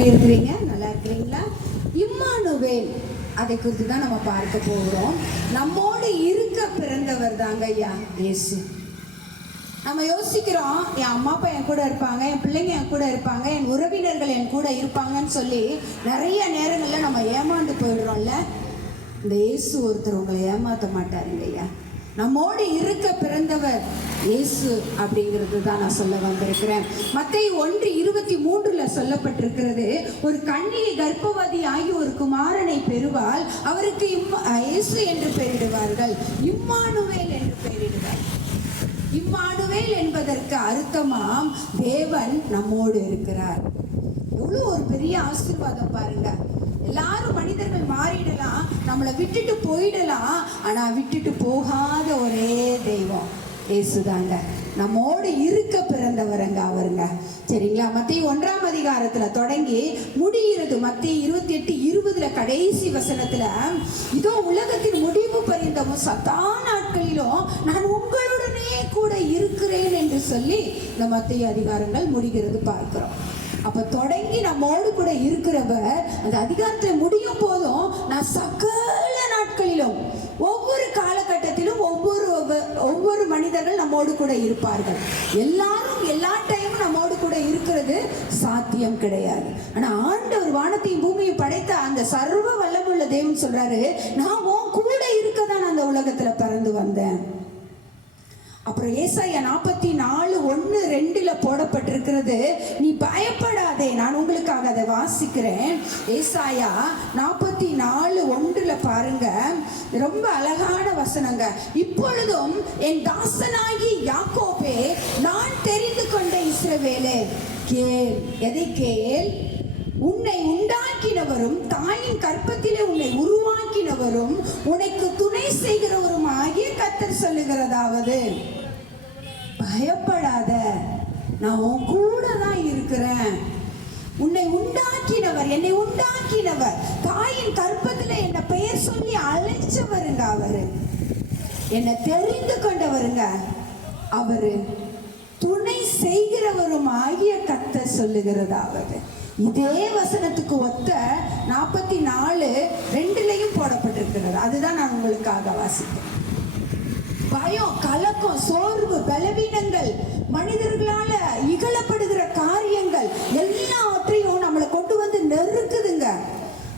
இருக்கிறீங்க? நல்லா இருக்கிறீங்களா? இம்மானுவேல். அதை குறித்து தான் நம்ம பார்க்க போகிறோம். நம்மோடு இருக்க பிறந்தவர் தாங்க ஐயா இயேசு. நம்ம யோசிக்கிறோம் என் அம்மா அப்பா என் கூட இருப்பாங்க என் பிள்ளைங்க என் கூட இருப்பாங்க என் உறவினர்கள் என் கூட இருப்பாங்கன்னு சொல்லி நிறைய நேரங்களில் நம்ம ஏமாந்து போயிடுறோம்ல. இந்த இயேசு ஒருத்தர் உங்களை ஏமாற்ற மாட்டாருங்க ஐயா. நம்மோடு இருக்க பிறந்தவர் இயேசு அப்படிங்கிறது தான் நான் சொல்ல வந்திருக்கிறேன். மத்திய ஒன்று இருபத்தி மூன்றுல சொல்லப்பட்டிருக்கிறது ஒரு கண்ணியை கர்ப்பவதி ஆகி ஒரு குமாரனை பெறுவால் அவருக்கு இம்ம இயேசு என்று பெயரிடுவார்கள். இம்மானுவேல் என்று பெயரிடுவார். இம்மானுவேல் என்பதற்கு அர்த்தமாம் தேவன் நம்மோடு இருக்கிறார். எவ்வளோ ஒரு பெரிய ஆசீர்வாதம் பாருங்க. எல்லாரும் மனிதர்கள் நம்மளை விட்டுட்டு போயிடலாம். ஆனால் விட்டுட்டு போகாத ஒரே தெய்வம். ஏசுதாங்க. நம்மோடு இருக்க பிறந்தவரங்க அவருங்க. சரிங்களா? மத்திய ஒன்றாம் அதிகாரத்தில் தொடங்கி முடிகிறது மத்திய இருபத்தி எட்டு இருபதுல கடைசி வசனத்துல இதோ உலகத்தின் முடிவு பரிந்தவும் சத்தா நாட்களிலும் நான் உங்களுடனே கூட இருக்கிறேன் என்று சொல்லி இந்த மத்திய அதிகாரங்கள் முடிகிறது பார்க்கிறோம். அப்ப தொடங்கி நம்மோடு கூட இருக்கிறவர் அந்த அதிகாரத்தை முடியும் போதும் நான் சகல நாட்களிலும் ஒவ்வொரு காலகட்டத்திலும் ஒவ்வொரு ஒவ்வொரு- ஒவ்வொரு மனிதர்கள் நம்மோடு கூட இருப்பார்கள். எல்லாரும் எல்லா டைமும் நம்மோடு கூட இருக்கிறது சாத்தியம் கிடையாது. ஆனா ஆண்டவர் வானத்தையும் பூமியை படைத்த அந்த சர்வ வல்லமுள்ள தேவன் சொல்றாரு நான் உன் கூட இருக்க தான் அந்த உலகத்துல பிறந்து வந்தேன். அப்புறம் ஏசாயா நாற்பத்தி நாலு ஒன்று ரெண்டுல போடப்பட்டிருக்கிறது. நீ பயப்படாதே நான் உங்களுக்காக அதை வாசிக்கிறேன். ஏசாயா நாற்பத்தி நாலு ஒன்றுல பாருங்க. ரொம்ப அழகான வசனங்க. இப்பொழுதும் என் தாசனாகி யாக்கோபே நான் தெரிந்து கொண்ட இஸ்ரவேலே கேள். எதை கேள்? உன்னை உண்டாக்கினவரும் தாயின் கற்பத்திலே உன்னை உருவாக்கினவரும் உனக்கு துணை செய்கிறவரும் ஆகிய கத்தர் சொல்லுகிறதாவது. பயப்படாத நான் உன் கூட தான் இருக்கிறேன். உன்னை உண்டாக்கினவர் என்னை உண்டாக்கினவர். தாயின் கற்பத்தில் என்னை பெயர் சொல்லி அழைச்சவருங்க அவரு. என்னை தெரிந்து கொண்டவருங்க அவரு. துணை செய்கிறவரும் ஆகிய கத்த சொல்லுகிறதாவது. இதே வசனத்துக்கு ஒத்த நாற்பத்தி நாலு ரெண்டு அதுதான் நான் உங்களுக்காக வாசிப்பேன். பயம் கலக்கம் சோர்வு பலவீனங்கள் மனிதர்களால இகழப்படுகிற காரியங்கள் எல்லாவற்றையும் நம்மளை கொண்டு வந்து நெருக்குதுங்க.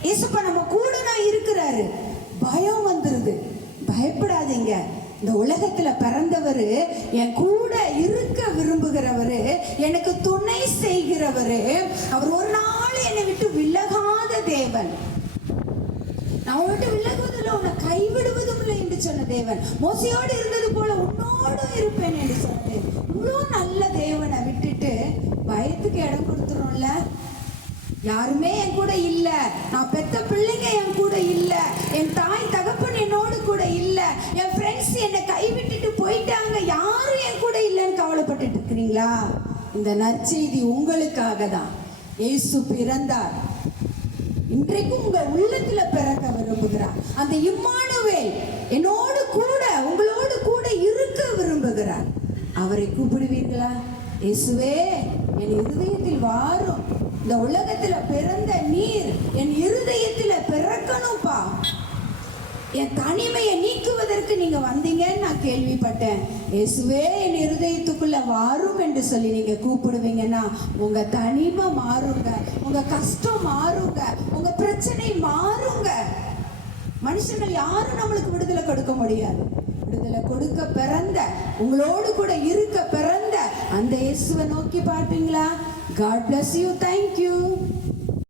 இயேசுப்ப நம்ம கூட நான் இருக்கிறாரு. பயம் வந்துருது. பயப்படாதீங்க. இந்த உலகத்துல பிறந்தவரு என் கூட இருக்க விரும்புகிறவரு எனக்கு துணை செய்கிறவரு அவர் ஒரு நாள் என்னை விட்டு விலகாத தேவன். நான் விட்டு விலகுவதில்லை உன்னை கைவிடுவதும் இல்லை என்று சொன்ன தேவன் மோசையோடு இருந்தது போல உன்னோடு இருப்பேன் என்று சொன்ன இவ்வளோ நல்ல தேவனை விட்டுட்டு பயத்துக்கு இடம் கொடுத்துரும்ல? யாருமே என் கூட இல்ல. நான் பெத்த பிள்ளைங்க என் கூட இல்ல. என் தாய் தகப்பன் என்னோடு கூட இல்ல. என் ஃப்ரெண்ட்ஸ் என்னை கைவிட்டுட்டு போயிட்டாங்க. யாரும் என் கூட இல்லைன்னு கவலைப்பட்டுட்டு இருக்கிறீங்களா? இந்த நற்செய்தி உங்களுக்காக தான். இயேசு பிறந்தார். இன்றைக்கும் உங்கள் உள்ளத்துல பிறக்க விரும்புகிறார். அந்த இம்மானுவேல் என்னோ கூட உங்களோடு கூட இருக்க விரும்புகிறார் அவரை கூப்பிடுவீர்களா? இயேசுவே என் இருதயத்தில் வாரும். இந்த உலகத்துல பிறந்த நீர் என் இருதயத்துல பிறக்கணும்ப்பா. என் தனிமையை நீக்குவதற்கு நீங்க வந்தீங்கன்னு நான் கேள்விப்பட்டேன். இயேசுவே என் இருதயத்துக்குள்ள வாரும் என்று சொல்லி நீங்க கூப்பிடுவீங்கன்னா உங்க தனிமை மாறுங்க. உங்க கஷ்டம் மாறுங்க. உங்க பிரச்சனை மாறுங்க. மனுஷங்கள் யாரும் நம்மளுக்கு விடுதலை கொடுக்க முடியாது. விடுதலை கொடுக்க பிறந்த உங்களோடு கூட இருக்க பிறந்த அந்த இயேசுவை நோக்கி பார்ப்பீங்களா? God bless you thank you